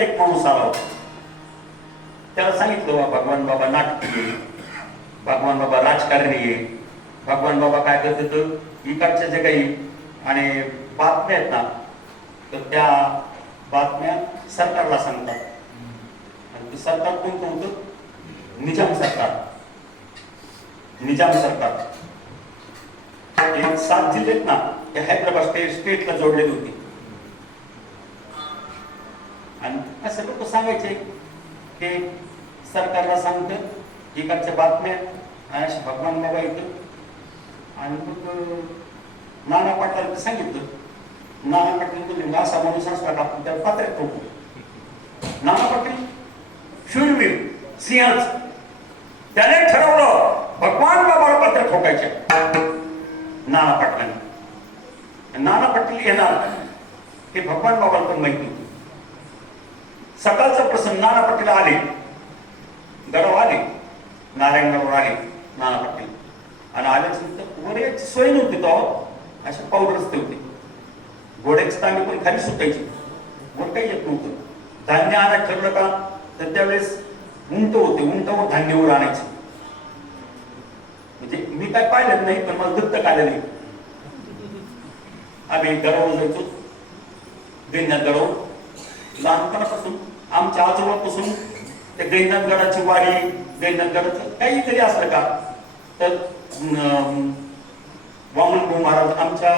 नाटकातला एक माणूस आला होता. त्याला सांगितलं बा भगवान बाबा नाटकी भगवान बाबा राजकारणी आहे. भगवान बाबा काय करते इकडच्या जे काही आणि बातम्या आहेत ना तर त्या बातम्या सरकारला सांगतात. आणि ते सरकार कोणतं होतं? निजाम सरकार. निजाम सरकार. सात जिल्हे आहेत ना ते हैदराबाद स्टेट स्टेटला जोडलेली होती. असं लोक सांगायचे की सरकारला सांगतं इकडच्या बातम्या आणि भगवान बाबा येतं आणि मग नाना पाटलांनी सांगितलं. नाना पाटील बोलले असा माणूस असला आपण त्याला पात्र ठोकू नाना पाटील शूरवीर सिंहच. त्याने ठरवलं भगवान बाबाला पत्र ठोकायचे. नाना पाटलांनी. नाना पाटील येणार हे भगवान बाबाला पण माहिती सकाळचा प्रसंग नाना पाटील आले. गडव आले. नारायणगाववर आले नाना पाटील. आणि आल्याच्यानंतर बरेच सोय नव्हती तो. असे पाऊल रस्ते होते. घोड्याची तांबे पण खाली सुटायची. वर काही येत नव्हतं. धान्य आणायला ठरलं का? तर त्यावेळेस उंट होते. उंटावर धान्यवर आणायचे. म्हणजे मी काय पाहिलं नाही पण मला दत्तक आलं नाही आम्ही गडावर जायचो. गैनाथ गडावर लहानपणापासून आमच्या आजोबापासून त्या गैनाथ वारी वाडी काहीतरी गडाचं असलं का? तर वामन भाऊ महाराज आमच्या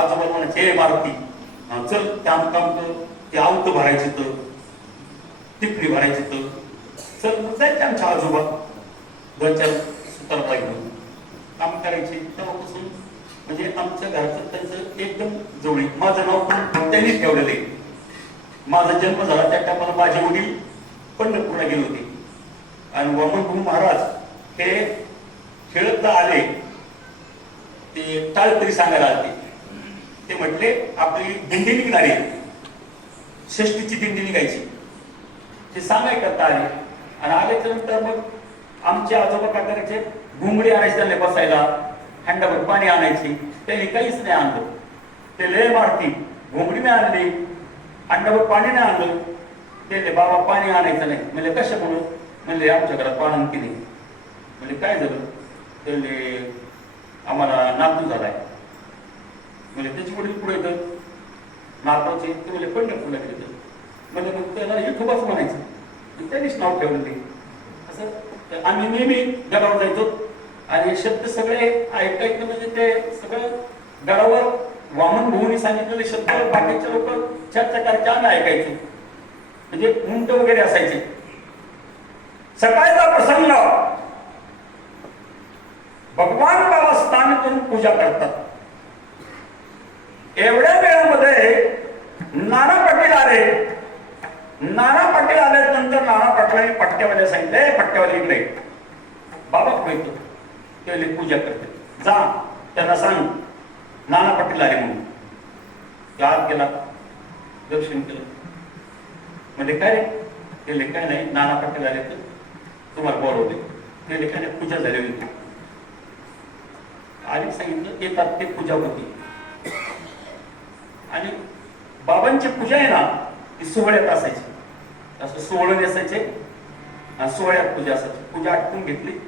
आजोबा म्हणायचे हे मारुती चल ते आमचं ते आवत भरायचे तर टिपली भरायची तर चल जायचे आमच्या आजोबा दोन चार सुतार पाहिजे काम करायचे तेव्हापासून म्हणजे आमच्या घरचं त्यांचं एकदम जवळ माझं नाव पण त्यांनी ठेवलेलं आहे. माझा जन्म झाला त्या टायमाला माझे वडील पंढरपूरला गेले होते. आणि वामन भाऊ महाराज हे खेळत आले ते टाळतरी सांगायला आले. ते म्हटले आपली दिंडी निघणारी षष्टीची दिंडी निघायची. ते सांगाय करता आले. आणि आल्याच्यानंतर मग आमचे आजोबा काय करायचे? घुंगडी आणायची त्यांना बसायला. हंडाभर पाणी आणायची. त्यांनी काहीच नाही आणलं. ते लय मारती घुंगडी नाही आणली. अण्णावर पाणी नाही आणलं. ते बाबा पाणी आणायचं नाही. म्हणजे कशा म्हणून? म्हणजे आमच्या घरात पाणी की नाही म्हणजे काय झालं? त्याने आम्हाला नातू झालाय. म्हणजे त्याची वडील पुढे येतं? नातवाचे ते म्हणजे पंढरपूरला गेले म्हणजे मग त्याला युट्यूबच म्हणायचं. त्यांनीच नाव ठेवलं ते. असं तर आम्ही नेहमी गडावर जायचो. आणि शब्द सगळे ऐकायचं म्हणजे ते सगळं गडावर वामन भाऊनी सांगितलेले शब्द बाकीचे लोक चर्चा करायचे आम्ही ऐकायचो. म्हणजे उंट वगैरे असायचे. सकाळचा प्रसंग. भगवान बाबा स्नान करून पूजा करतात. एवढ्या वेळामध्ये नाना पाटील आले. नाना पाटील आल्यानंतर नाना पाटलांनी पट्ट्यावाले सांगितले "ए, पट्ट्यावाले इकडे बाबा कुठे ते पूजा करते. जा त्यांना सांग. नाना पाटील आले म्हणून. ते आत गेला. दर्शन केलं. म्हणजे काय गेले ते काय नाही नाना पाटील आले तर तुम्हाला बोलवले गेले काय नाही पूजा झाली होती. आधी सांगितलं येतात ते पूजा होती आणि बाबांची पूजा आहे ना ती सोहळ्यात असायची. असं सोहळं असायचे आणि सोहळ्यात पूजा असायची. पूजा आटकून घेतली.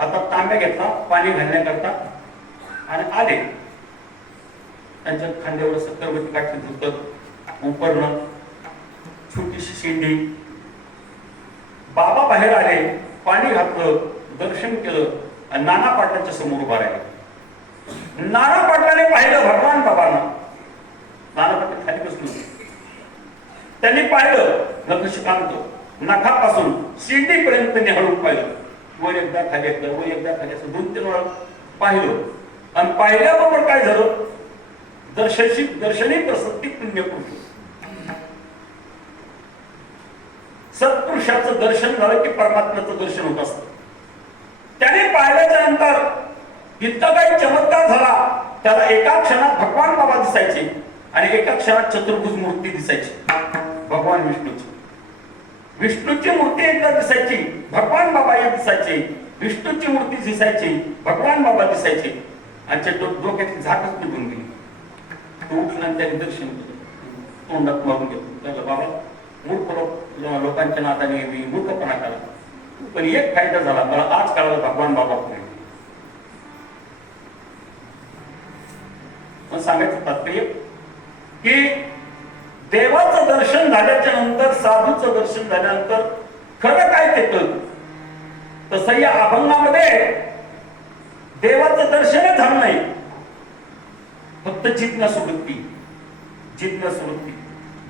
आता तांब्या घेतला पाणी घालण्याकरता आणि आले. त्यांच्या खांद्यावर सत्तरवती काठी धुतक उपरणं छोटीशी शेंडी. बाबा बाहेर आले पाणी घातलं दर्शन केलं आणि नाना पाटलाच्या समोर उभा राहिले. नाना पाटलाने पाहिलं भगवान बाबांना. नाना पाटील खाली बसलो. त्यांनी पाहिलं नखशिकांत नखापासून शिंडीपर्यंत त्यांनी हळून पाहिलं. वर एकदा खाली एकदा वर एकदा खाली असं दोन तीन वेळा पाहिलं. आणि पाहिल्याबरोबर काय झालं? दर्शशी दर्शनी प्रसक्ती पुण्यपुरुष सत्पुरुषाचं दर्शन झालं की परमात्म्याचं दर्शन होत असतं. त्याने पाहिल्याच्या नंतर इतका काही चमत्कार झाला त्याला एका क्षणात भगवान बाबा दिसायचे आणि एका क्षणात चतुर्भुज मूर्ती दिसायची. भगवान विष्णूची. विष्णूची मूर्ती एकदा दिसायची भगवान बाबा या दिसायचे. विष्णूची मूर्ती दिसायची भगवान बाबा दिसायचे. आणि त्या डो- डोक्यातली झाकच निघून गेली. तो उठला आणि त्याने दर्शन केलं. तोंडात मारून घेतो त्याला बाबा मूर्ख लोकांच्या नादाने मी मूर्खपणा केला. पण एक फायदा झाला. मला आज कळालं भगवान बाबा पुढे मग सांगायचं तात्पर्य की देवाचं दर्शन झाल्याच्यानंतर साधूचं दर्शन झाल्यानंतर खरं काय ते कळत? तसं या अभंगामध्ये देवाचं दर्शनच झालं नाही. फक्त जिज्ञासू वृत्ती जिज्ञासू वृत्ती.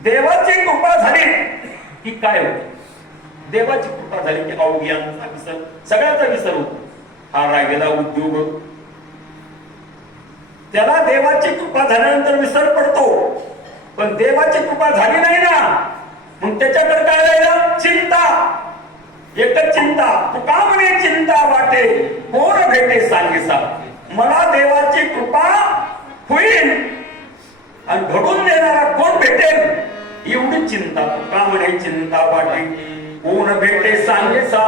देवाची कृपा झाली की काय होते? देवाची कृपा झाली की अवघ्यांचा विसर सगळ्याचा विसर होतो. हा राहिलेला उद्योग. त्याला देवाची कृपा झाल्यानंतर विसर पडतो. पण देवाची कृपा झाली नाही ना मग त्याच्याकडे काय येत चिंता. तुका म्हणे चिंता वाटे? कोण भेटे सांगेसा मला देवाची कृपा होईल. आणि घडून देणारा कोण भेटेल? एवढी चिंता. तुका म्हणे चिंता वाटे? कोण भेटे सांगेसा